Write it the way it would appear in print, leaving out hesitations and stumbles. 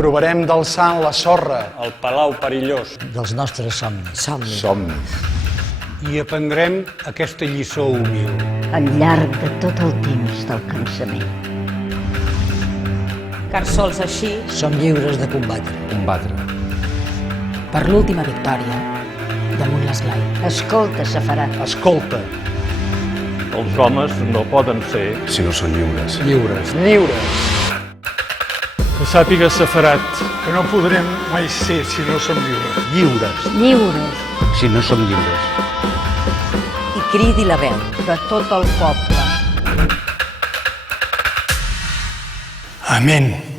provarem d'alçar en la sorra el palau perillós dels nostres somnis. somnis. I aprendrem aquesta lliçó humil. Al llarg de tot el temps del cansament. Car sols així, Som lliures de combatre. per l'última victòria, damunt l'esglai. Escolta, Safarat. Escolta, els homes no poden ser Si no són lliures. lliures. Lliures. Que sàpiga, Safarat, que no podrem mai ser si no som lliures. Lliures. Lliures Si no som lliures. I cridi la veu. de tot el poble. Amén.